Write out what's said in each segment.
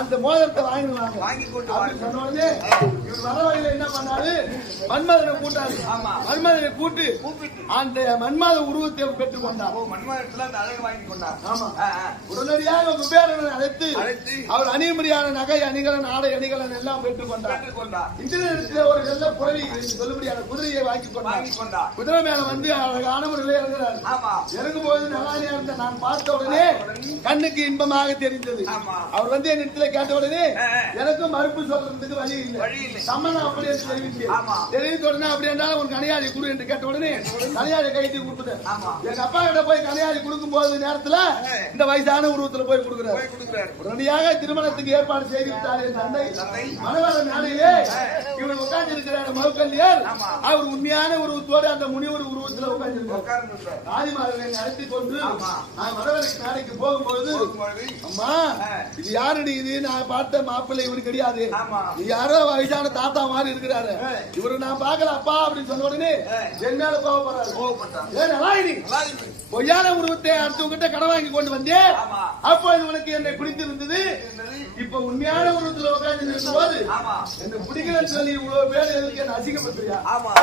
அந்த மோதிரத்தை வாங்கி கொண்டு சொன்ன உடனே இவர் வர வழியில என்ன பண்ணாரு, மன்மதனை கூட்டாரு. மன்மதனை கூட்டு அந்த மன்மத உருவத்தை பெற்றுக் கொண்டார். ஆமா, உடனடியாக குபேரனை அழைத்து அவர் அணியும்படியான நகை அணிகலன் ஆடை அணிகலன் எல்லாம் பெற்றுக் கொண்டார். இந்த நேரத்தில் ஒரு நல்ல புறவி சொல்லும்படியான குதிரையை வாங்கி கொண்டார். குதிரை மேல வந்து அழகான முறையில் இறங்குறாரு. இறங்கும் போது நலானியா இருந்த நான் பார்த்த உடனே கண்ணுக்கு இன்பமாக தெரிந்தது. அவர் வந்து என் இடத்துல கேட்ட உடனே எனக்கும் மறுப்பு சொல்றதுக்கு வழி இல்லை. சம்மதம் அப்படி என்று தெரிவித்த உடனே அப்படி என்றால் உனக்கு கனையாளி குடு என்று கேட்ட உடனே கனையாளி கைட்டி கொடுத்துட்டேன். எங்க அப்பா கிட்ட போய் கனையாளி கொடுக்கும் போது நேரத்துல இந்த வயசான உருவத்துல போய் கொடுக்கிறார். உடனடியாக திருமணத்துக்கு ஏற்பாடு செய்து விட்டார் என் தந்தை. மனவர மேடையிலே இவர் உட்கார்ந்து இருக்கிறார் மௌக்கல்யர். அவர் உண்மையான உருவத்தோடு அந்த முனிவர் உருவத்துல உட்கார்ந்து ஆதிமாரனை அழைத்துக் கொண்டு மனவருக்கு மேடைக்கு போகும்போது, அம்மா இது யாருடி, இது நான் பார்த்த மாப்பிள்ளை இவரு கிடையாது, யாரோ வயசான தாத்தா மாதிரி இருக்கிறாரு, இவரு நான் பாக்கல அப்பா அப்படின்னு சொன்ன உடனே என் மேல கோவப்படுறாரு. பொய்யான உருவத்தை அடுத்தவங்கிட்ட கடன் வாங்கி கொண்டு வந்தேன், அப்ப உனக்கு என்னை பிடித்திருந்தது, இப்ப உண்மையான உருவத்துல உட்கார்ந்து இருக்கும் போது என்ன பிடிக்கலன்னு சொல்லி இவ்வளவு பேர் எதுக்கு என்ன அசிங்கப்படுத்துறியா,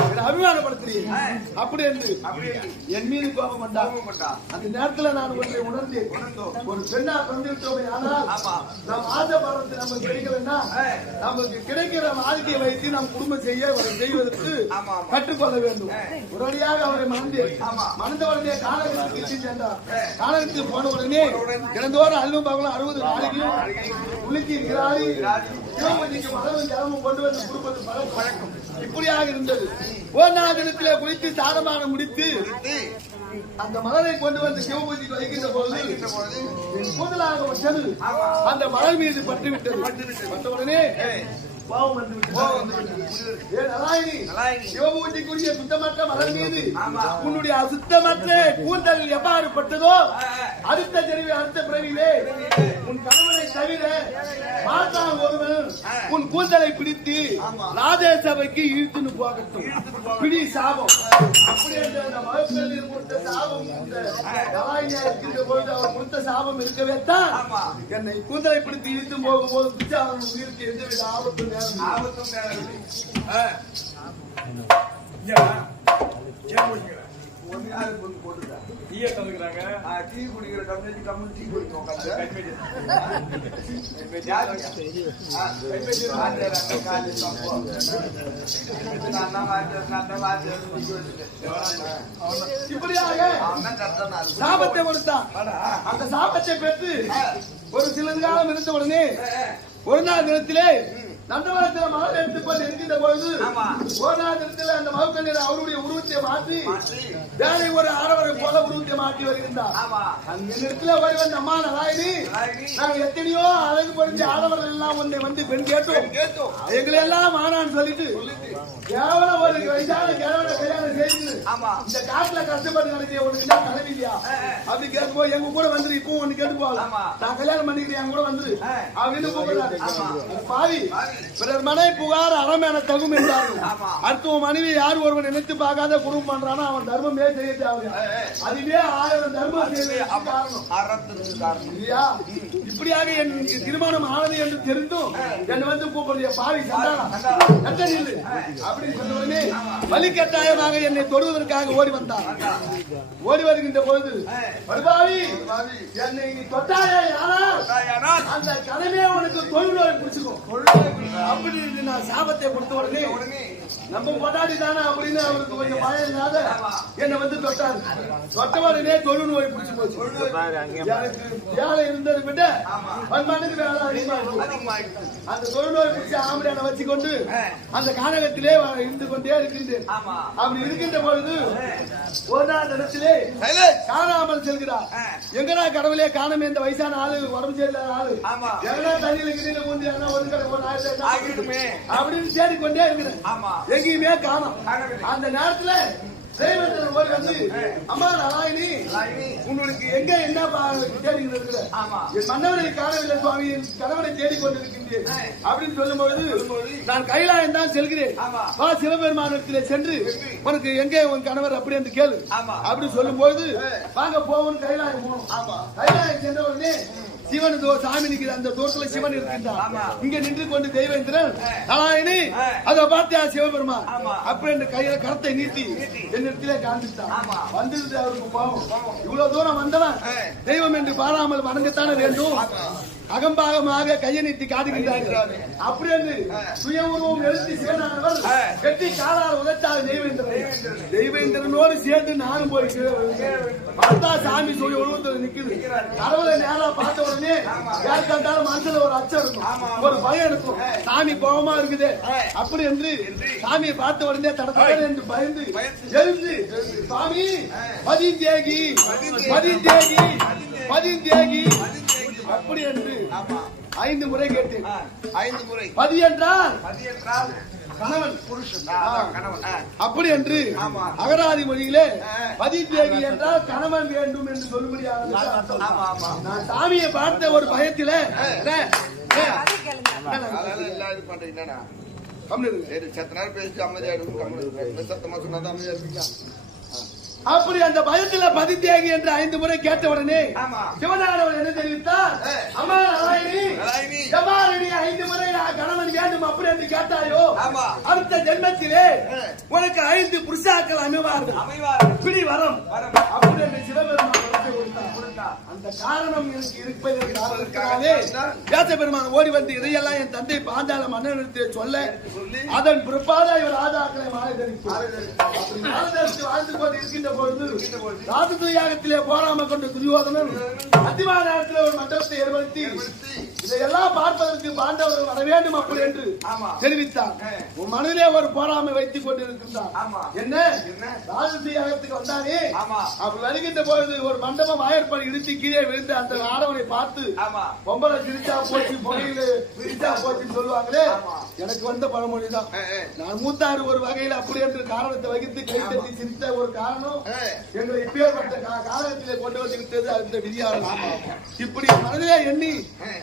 என்ன அபிமானப்படுத்துறீங்க அப்படி என்று என் மீது கோபம் கொண்டா. அந்த நேரத்துல நான் ஒன்றை உணர்ந்தேன், ஒரு பெண்ணா வந்து விட்டோமே, ஆனால் நாம் ஆசைப்படுறது நமக்கு கிடைக்கலன்னா நமக்கு கிடைக்கிற வாழ்க்கையை வைத்து நாம் குடும்பம் செய்வதற்கு கற்றுக்கொள்ள வேண்டும். உடனடியாக அவரை மணந்த உடனே காலகட்டத்துக்கு சென்றார். காலகட்டத்துக்கு போன உடனே தினந்தோறும் அல்லும் பகலும் 60 நாளைக்கும் உலுக்கி கிராரி மதமும் ஜலமும் கொண்டு வந்து குடும்பத்து பழக்கம் இப்படியாக இருந்தது. ஒரு நாள் தினத்திலே குளித்து சாதமான முடித்து அந்த மலரை கொண்டு வந்து சிவபூஜைக்கு வைக்கின்ற பொழுது முதலாக வச்சது அந்த மலர் மீது பட்டுவிட்டது. பட்ட உடனே சிவபூஜைக்குரிய சுத்தமற்ற மலர் மீது உன்னுடைய அசுத்தமற்ற கூந்தல் எவ்வாறு பட்டதோ அடுத்த தெரிவி அடுத்த பிறவிலே உன் கணவனை தவிர மாற்றான் ஒருவன் உன் கூந்தலை பிடித்து ராஜசபைக்கு இழுத்துன்னு போகட்டும், பிடி சாபம். அப்படி என்ற அந்த மகப்பெண்ணில் கொடுத்த சாபம் இருக்கின்ற பொழுது அவர் கொடுத்த சாபம் இருக்கவே தான் என்னை கூந்தலை பிடித்து இழுத்து போகும்போது பிச்சாவன் உயிருக்கு எந்தவித ஆபத்தும் ஆபத்தும் டீயை தந்துக்கிறாங்க, டீ குடிக்கிற கம்யூனிட்டி டீ குடிக்கும் இப்படியாக சாபத்தை கொடுத்தான். அந்த சாபத்தை பெற்று ஒரு சில காலம் இருந்த உடனே ஒரு நாள் தினத்திலே நந்தவனத்தில் மலர் எடுத்துக்கொண்டு இருக்கின்ற பொழுது ஒரு நாள் தினத்தில் அந்த மகக்கண்ணீர் அவருடைய உருவத்தை மாற்றி வேலை ஒரு ஆடவரை போல உருவத்தை மாற்றி வருகின்றார். அந்த இடத்துல போய் வந்த அம்மா நலாயினி, நாங்கள் எத்தனையோ அழகு பறிஞ்ச ஆடவர்கள் எல்லாம் ஒன்றை வந்து பெண் கேட்டோம், எங்களை எல்லாம் ஆனான்னு சொல்லிட்டு கேவலம் ஒரு வயசான கேவல கல்யாணம் செய்து இந்த காட்டுல கஷ்டப்பட்டு நடக்கிற ஒரு தலைவி இல்லையா அப்படி கேட்கும் எங்க கூட வந்துரு, இப்போ ஒண்ணு கேட்டு போகலாம், நான் கல்யாணம் பண்ணிக்கிறேன் என் கூட வந்துரு அப்படின்னு கூப்பிடுறாரு. பாவி பிறர் மனை புகார் அறமேன தகும் என்றார்கள். அடுத்த மனைவி யார் ஒருவன் நினைத்து பார்க்காத குடும்பம் பண்றானோ அவன் தர்மமே செய்ய தேவை, அதுவே 1000 தர்மம் இல்லையா. இப்படியாக என் திருமணம் ஆனது என்று தெரிந்தும் என்னை வந்து கூப்பிடுற பாவி அப்படின்னு சொன்ன உடனே வலி கட்டாயமாக என்னை தொடுவதற்காக ஓடி வந்தார். ஓடி வருகின்ற பொழுது பாவி என்னை நீ தொட்டாயே ஆனால் அந்த கடமே உனக்கு தொழிலோடு பிடிச்சிக்கும் அப்படின்னு நான் சாபத்தை கொடுத்த உடனே நம்ம கொண்டாடி தானே அப்படின்னு அவருக்கு கொஞ்சம் பயம் இல்லாத என்னை வந்து தொட்டாரு. தொட்ட உடனே தொழு நோய் பிடிச்சு போச்சு. வேலை இருந்தது விட மண்மண்ணுக்கு வேலை அதிகமாயிடுச்சு. அந்த தொழு நோய் பிடிச்ச ஆம்பளையான வச்சுக்கொண்டு அந்த கானகத்திலே இருந்து கொண்டே இருக்கின்றேன். அப்படி இருக்கின்ற பொழுது ஒரு நாள் இடத்திலே காணாமல் செல்கிறார். எங்கடா கடவுளே காணமே, இந்த வயசான ஆளு உடம்பு சரியில்லாத ஆளு எங்கடா தண்ணியில கிட்ட மூஞ்சி அப்படின்னு தேடிக்கொண்டே இருக்கிறேன், எங்கேயுமே காணோம். அந்த நேரத்துல ஓடி வந்து அம்மா நலாயினி உங்களுக்கு எங்க என்ன தேடி இருக்கிற என் மன்னவனை காணவில்லை சுவாமி, என் கணவனை தேடிக்கொண்டிருக்கின்றேன் அப்படின்னு சொல்லும் பொழுது நான் கைலாயம் தான் செல்கிறேன், வா சிவபெருமானத்திலே சென்று உனக்கு எங்கே உன் கணவர் அப்படி என்று கேளு அப்படின்னு சொல்லும் பொழுது வாங்க போவோம் கைலாயம் போனோம். கைலாயம் சென்ற உடனே சிவன் சாமி நிற்கிற அந்த தூரத்துல சிவன் இருக்கின்றான். இங்க நின்று கொண்டு தெய்வேந்திரன் நாராயணி அதை பார்த்தியா சிவபெருமான் அப்படி என்ற கையில கரத்தை நீட்டி என்னிடத்திலே காண்பித்தான். வந்தது அவருக்கு பாவம். இவ்வளவு தூரம் வந்தவன் தெய்வம் என்று பாராமல் வணங்கத்தானே வேண்டும். அகம்பாகமாக கையை நீட்டி காட்டுகின்றார்கள். அப்படி என்று சுய உருவம் எழுத்தி சிவனானவர் கட்டி காலால் உதைத்தார் தெய்வேந்திரனோடு சேர்ந்து நானும் போய் பார்த்தா சாமி சுய உருவத்தில் நிக்குது. கடவுளை நேரா பார்த்த உடனே யார் கண்டாலும் மனசுல ஒரு அச்சம் இருக்கும், ஒரு பயம் இருக்கும். சாமி கோபமா இருக்குது. அப்படி என்று சாமியை பார்த்த உடனே தடத்தட என்று பயந்து எழுந்து சாமி பதிந்தேகி பதிந்தேகி பதிந்தேகி அப்படி என்று 5 முறை கேட்டேன். 5 முறை பதி என்றால் கணவன் புருஷன் அப்படி என்று அகராதி மொழியிலே பதித்தேகி என்றால் கணவன் வேண்டும் என்று சொல்லும்படியாக நான் சாமியை பார்த்த ஒரு பயத்தில அப்படி அந்த பயத்துல பதித்தேகி என்று 5 முறை கேட்ட உடனே சிவனானவர் என்ன தெரிவித்தார்? அம்மா நாராயணி 5 முறை கணவன் வேண்டும் அப்படி என்று கேட்டாயோ அடுத்த ஜென்மத்திலே உனக்கு 5 புருஷாக்கள் அமைவார்கள் பிடி வரம் அப்படி என்று சிவபெருமான் அந்த காரணம் எனக்கு இருப்பதற்காகவே வியாச பெருமான் ஓடி வந்து இதையெல்லாம் என் தந்தை பாஞ்சால மன்னனிடத்தில் சொல்ல அதன் பிற்பாத இவர் ராஜாக்களை மாலை தரித்து வாழ்ந்து கொண்டு இருக்கின்ற பொழுது ராஜயாகத்திலே போராம கொண்ட துரியோதனன் அத்திமானத்தில் ஒரு மண்டபத்தை ஏற்படுத்தி இதையெல்லாம் பார்ப்பதற்கு பாண்டவர்கள் வர வேண்டும் அப்படி என்று தெரிவித்தார். உன் மனதிலே ஒரு போராமை வைத்துக் கொண்டிருக்கின்றார். என்ன ராஜயாகத்துக்கு வந்தானே அப்படி வருகின்ற பொழுது ஒரு மண்டபம் ஆயர்படி இடித்து கீழே விழுந்து அந்த ஆடவனை பார்த்து பொம்பளை சிரிச்சா போச்சு பொகையில சிரிச்சா போச்சுன்னு சொல்லுவாங்களே, எனக்கு வந்த பழமொழிதான். நான் மூத்தாறு ஒரு வகையில் அப்படி என்று காரணத்தை வகித்து கை தட்டி சிரித்த ஒரு காரணம் எங்களை இப்பேற்பட்ட காலத்திலே கொண்டு வந்து விட்டது அந்த விதியாளர். இப்படி மனதிலே எண்ணி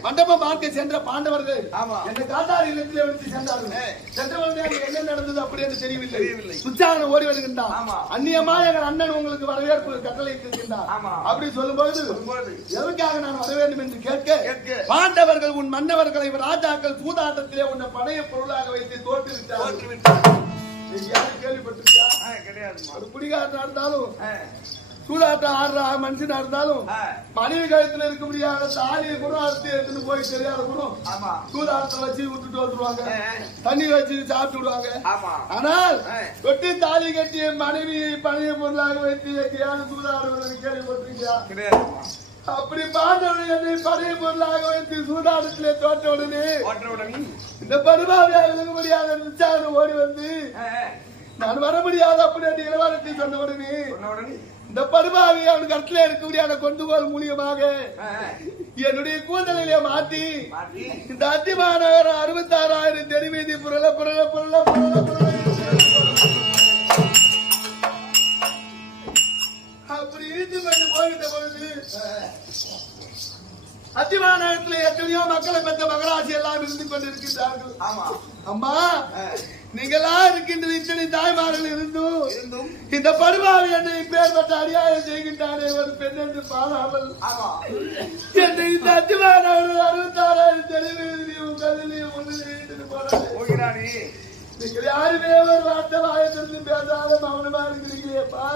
மண்டபம் பார்க்க சென்ற பாண்டவர்கள் என்ற காட்டார் இல்லத்திலே எடுத்து சென்றார்கள். சென்றவர்கள் என்ன நடந்தது அப்படி என்று தெரியவில்லை. சுச்சாரன் ஓடி வருகின்றான். அந்நியமா எங்கள் அண்ணன் உங்களுக்கு வரவேற்பு கட்டளை இருக்கின்றார் அப்படி சொல்லும்போது எதற்காக நான் வர வேண்டும் என்று கேட்க பாண்டவர்கள் உன் மன்னவர்களை ராஜாக்கள் சூதாட்டத்திலே உன்னை படைய பொருளாக வைத்து தோற்றுவிட்டார்கள். கேள்விப்பட்டிருக்கியா? ஒரு குடிகாரனா இருந்தாலும் சூதாட்டம் ஆடுற மனுஷனா இருந்தாலும் மனைவி கழுத்துல இருக்க முடியாத தாலியை கூட அறுத்து எடுத்துட்டு போய் தெரியாத கூட சூதாட்டத்தை வச்சு விட்டுட்டு வந்துருவாங்க, தண்ணி வச்சு சாப்பிட்டு விடுவாங்க. ஆனால் தொட்டி தாலி கட்டி மனைவி பழைய பொருளாக வைத்து யாரும் சூதாடுவது கேள்விப்பட்டிருக்கியா? அப்படி பாண்டவனை என்னை பழைய பொருளாக வைத்து சூதாட்டத்திலே தோற்ற உடனே இந்த படுபாவியாக முடியாத விசாரணை ஓடி வந்து நான் வர முடியாது அப்படி என்று இளவரசி சொன்ன உடனே இந்த படுபாவி அவன் கட்டில இருக்கக்கூடிய கொண்டுகோல் மூலியமாக என்னுடைய கூந்தலிலே மாற்றி இந்த அத்திமாநகரம் 66,000 தெருவீதி புரள புரள புரள புரள புரள அப்படி இருந்து கொண்டு போகின்ற பொழுது அத்திமாநகரத்தில் எத்தனையோ மக்களை பெற்ற மகராட்சி எல்லாம் இருந்து கொண்டிருக்கின்றார்கள். அம்மா நீங்களா இருக்கின்ற இத்தனை தாய்மார்கள் இருந்தும் இந்த படுபாவி என்னை பேர்பட்ட அநியாயம் செய்கின்றானே ஒரு பெண் என்று பாராமல் என்னை இந்த அத்திமாநகரம் 66,000 தெளிவையும் கல்வியும் ஒன்று போறாங்க. நீங்கள் யாருமே ஒரு வார்த்தை வாயத்திலிருந்து பேசாத மௌனமா இருக்கிறீங்களேப்பா.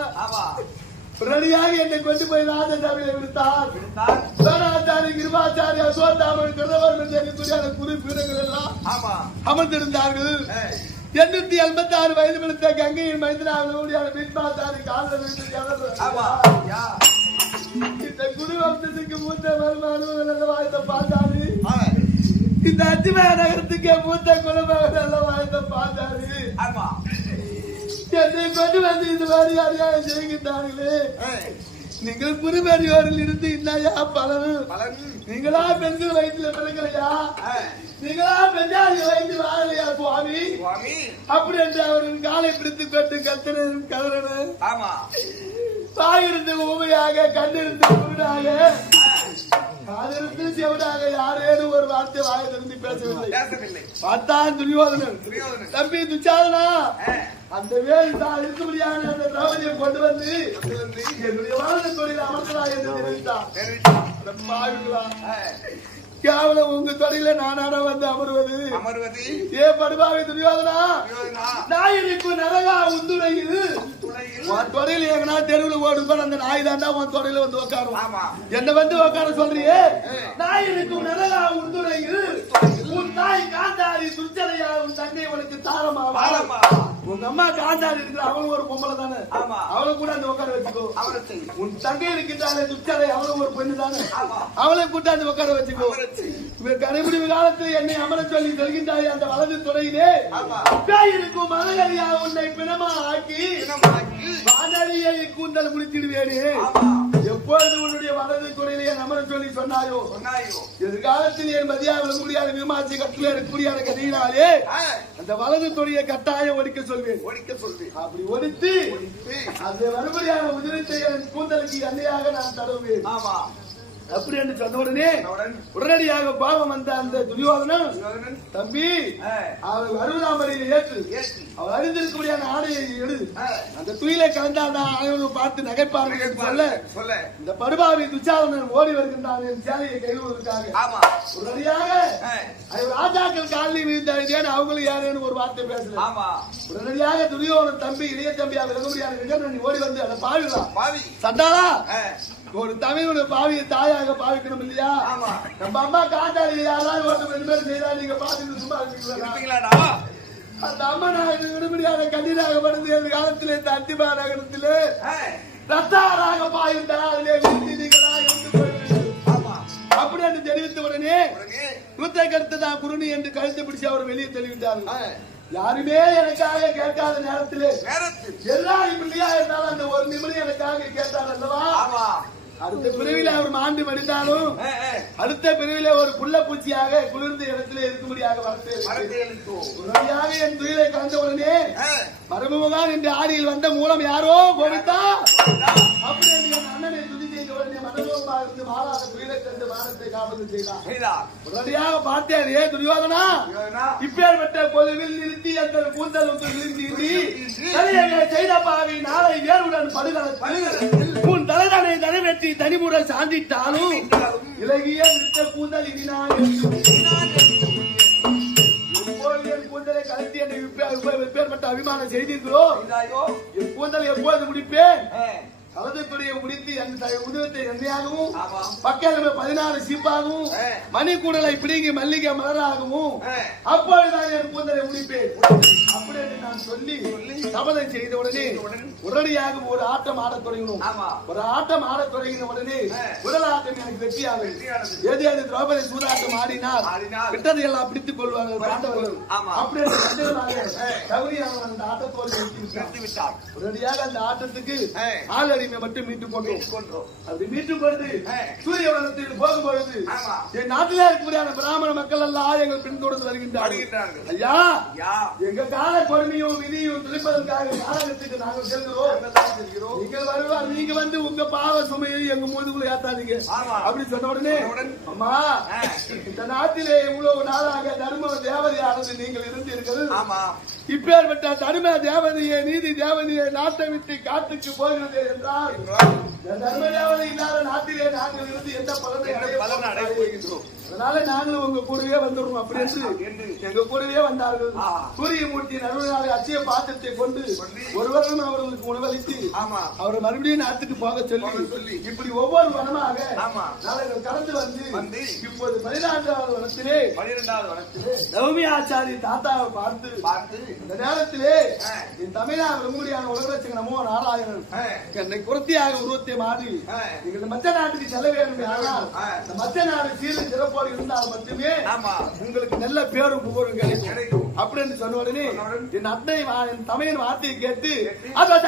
உடனடியாக என்னை கொண்டு போய் ராஜசாமியை விடுத்தார். கிருபாச்சாரி அசோத்தாமன் கருதவர்கள் குரு பீடங்கள் எல்லாம் அமர்ந்திருந்தார்கள். 886 வயது பிடித்த கங்கையின் மைந்தனாக பீட்மாச்சாரி காலில் இந்த குரு வம்சத்துக்கு மூத்த வருமானம் வாய்ந்த பாத்தாரு, இந்த அத்திமய நகரத்துக்கு மூத்த குலமாக நல்ல வாய்ந்த பாத்தாரு என்னை கொண்டு வந்து இந்த மாதிரி அநியாயம் செய்கின்றார்களே. நீங்கள் குருபெரியோரில் இருந்து இன்னையா பலன்? நீங்களா பெண்கள் வயிற்றுல பிறக்கலையா? நீங்களா பெஞ்சாதி வயிற்று வாழலையா சுவாமி? அப்படி என்று அவரின் காலை பிடித்து கொண்டு கத்தன கதறன வாயிருந்து ஊமையாக கண்ணிருந்து குருடாக காதிற்கு செவிடாக யாரேனும் ஒரு வார்த்தை வாயை திறந்து பேசவில்லை. பார்த்தான் துரியோதனன். தம்பி துச்சாதனா, அந்த வேல் தான் இருக்கும்படியான அந்த திரௌபதியை கொண்டு வந்து என்னுடைய வாழ்ந்த தொழில் அமர்த்தலா என்று தெரிவித்தான். கேவலம் உங்க தொழில நானான வந்து அமர்வது ஏ படுபாவி துரியோதனா, நாயிருக்கு நரகா உந்துடையில் உன் தொழில் எங்கன்னா தெருவில் ஓடுப்ப அந்த நாய் தாண்டா உன் தொழில வந்து உட்காரும். என்ன வந்து உட்கார சொல்றியே? நாயிருக்கு நரகா உந்துடையில் உன் தாய் காந்தாரி துர்ச்சலையா உன் தங்கை உனக்கு தாரமா? உங்க அம்மா காந்தாரி இருக்கிற அவளும் ஒரு பொம்பளை தானே, அவளை கூட அந்த உட்கார வச்சுக்கோ. உன் தங்கை இருக்கின்றாலே துர்ச்சலை, அவளும் ஒரு பெண்ணு தானே, அவளை கூட்டாந்து உட்கார வச்சுக்கோ. கடைபிடிவு காலத்தில் என்னை அமர சொல்லி செல்கின்றாய் அந்த வலது துறையிலே இருக்கும் மனகரியா உன்னை பிணமா ஆக்கி வானடியை கூந்தல் முடித்திடுவேனே. எப்பொழுது உன்னுடைய வலது துறையிலே அமர சொல்லி சொன்னாயோ எதிர்காலத்தில் என் மதியாக முடியாத விமாச்சி கட்டில இருக்கக்கூடிய கதையினாலே அந்த வலது துறையை கட்டாயம் ஒடிக்க சொல்வேன். அப்படி ஒடித்து அந்த மறுபடியாக உதிரத்தை என் கூந்தலுக்கு எண்ணெயாக நான் தருவேன். அப்படி என்று சொன்ன உடனே உடனடியாக பாவம் வந்த அந்த துரியோதனன், தம்பி அவர் 60ஆம் வரையில் ஏற்று அவர் அறிந்திருக்கக்கூடிய ஆடையை எழுது, அந்த துயிலை கலந்தாண்டா அனைவரும் பார்த்து நகைப்பார்கள் என்று சொல்ல இந்த படுபாவி துச்சாதனன் ஓடி வருகின்றான் என் சேலையை கைவிடுவதற்காக. உடனடியாக ராஜாக்கள் காலில் விழுந்தாரு, அவங்களும் யாரேன்னு ஒரு வார்த்தை பேசல. உடனடியாக துரியோதனன் தம்பி இளைய தம்பி அவர் விகரணி ஓடி வந்து அதை பாவிடலாம் சண்டாளா, ஒரு தமிழோட பாவியை தாயாக பாவிக்கணும் இல்லையா? நம்ம அம்மா காந்தாரி யாராவது ஒருத்தர் 2 பேரும் செய்தா நீங்க பாத்துட்டு சும்மா இருக்கீங்களா? அந்த அம்மா நாயகன் விடுபடியான கண்ணீராகப்படுது எந்த காலத்திலே இந்த அத்திமா நகரத்திலே ரத்தாராக பாய்ந்தால் அதிலே நீங்களா இருந்து போயிருந்தீர்கள். அப்படி என்று தெரிவித்த உடனே யுத்தை கருத்து தான் குருணி என்று கழுத்து பிடிச்சு அவர் வெளியே தெரிவித்தார்கள். யாருமே எனக்காக கேட்காத நேரத்திலே எல்லாரும் இல்லையா இருந்தாலும் அந்த ஒரு நிமிடம் எனக்காக கேட்டார் அல்லவா? அடுத்த பிரிவில அவர் மாண்டு மடிந்தாலும் அடுத்த பிரிவில ஒரு புள்ள பூச்சியாக குளிர்ந்த இடத்துல இருக்கும்படியாக வளர்த்து என் துயிலை கலந்த உடனே மரபுமுகான் என்று ஆடியில் வந்த மூலம் யாரோ கோவித்தா அப்படி என்று என் அண்ணனை துதி செய்த உடனே மரபுமாக இருந்து மாறாத துயிலை கண்டு மானத்தை காப்பது செய்தார். உடனடியாக பார்த்தேன், ஏ துரியோதனா, இப்பேற்பட்ட பொதுவில் நிறுத்தி அந்த கூந்தல் செய்த பாவி நாளை வேறுடன் படுகளத்தில் உன் தலைதனை தனிவெற்றி தனிமுறை சாந்தித்தாலும் இலகிய விட்ட கூந்தல் இனினான் கூந்தலை கலத்தி என்னை எப்பேற்பட்ட அபிமானம் செய்தீர்களோ என் கூந்தலை எப்போது முடிப்பேன். கலதத்துடைய முடித்து அந்த உதவத்தை எண்ணெயாகவும் பக்கத்தில் 14 சீப்பாகவும் மணி கூடலை பிடிங்கி மல்லிகை மலராகவும் அப்பொழுதுதான் என் கூந்தலை முடிப்பேன். அப்படி என்று நான் சொல்லி சபதம் செய்த உடனே உடனடியாக ஒரு ஆட்டம் ஆடத் தொடங்கினோம். ஒரு ஆட்டம் ஆடத் தொடங்கின உடனே முதல் ஆட்டம் எனக்கு வெற்றியாக எது எது திரௌபதி சூதாட்டம் ஆடினார் விட்டதை எல்லாம் பிடித்துக் கொள்வார்கள் பாண்டவர்கள். அப்படி அந்த ஆட்டத்தோடு நிறுத்திவிட்டார். உடனடியாக அந்த ஆட்டத்துக்கு ஆள் மட்டும் மீட்டுக் கொண்டோம். அப்படி மீட்டுக் கொண்டு சூரிய வனத்தில் போகும்பொழுது என் நாட்டிலே இருக்கக்கூடிய பிராமண மக்கள் எல்லாம் எங்கள் பின்தொடர்ந்து வருகின்றார்கள். ஐயா, எங்க கால கொடுமையும் விதியும் துளிப்பதற்காக நாடகத்துக்கு நாங்கள் செல்கிறோம். நீங்கள் வருவார், நீங்க வந்து உங்க பாவ சுமையை எங்க முதுகுல ஏத்தாதீங்க அப்படி சொன்ன உடனே, அம்மா இந்த நாட்டிலே இவ்வளவு நாளாக தர்ம தேவதையானது நீங்கள் இருந்தீர்கள். இப்பேற்பட்ட தர்ம தேவதையை நீதி தேவதையை நாட்டை விட்டு காட்டுக்கு போகிறது என்றால் தர்ம தேவதை இல்லாத நாட்டிலே நாங்கள் இருந்து எந்த பலனை அடைய போகின்றோம். அதனால நாங்களும் உங்க கூடவே வந்துடுறோம் அப்படி என்று எங்க கூடவே வந்தார்கள். சூரியமூர்த்தி நடுவனாலே அச்சய பாத்திரத்தை கொண்டு ஒருவரும் அவர்களுக்கு உணவளித்து அவரை மறுபடியும் நாட்டுக்கு போக சொல்லி இப்படி ஒவ்வொரு வனமாக நாங்கள் கடந்து வந்து இப்போது 12வது வனத்திலே நவமி ஆச்சாரி தாத்தாவை பார்த்து இந்த நேரத்திலே என் தமிழாக விரும்புடியான உலகலட்சங்க நமோ நாராயணன் என்னை குரத்தியாக உருவத்தை மாறி நீங்கள் மற்ற நாட்டுக்கு செல்ல வேண்டும். ஆனால் இந்த மற்ற நாடு சீரும் சிறப்போடு இருந்தால் மட்டுமே உங்களுக்கு நல்ல பேரும் புகழும் கிடைக்கும் அப்படின்னு சொன்ன உடனே என் அன்னை என் தமையன் வார்த்தையை கேட்டு அத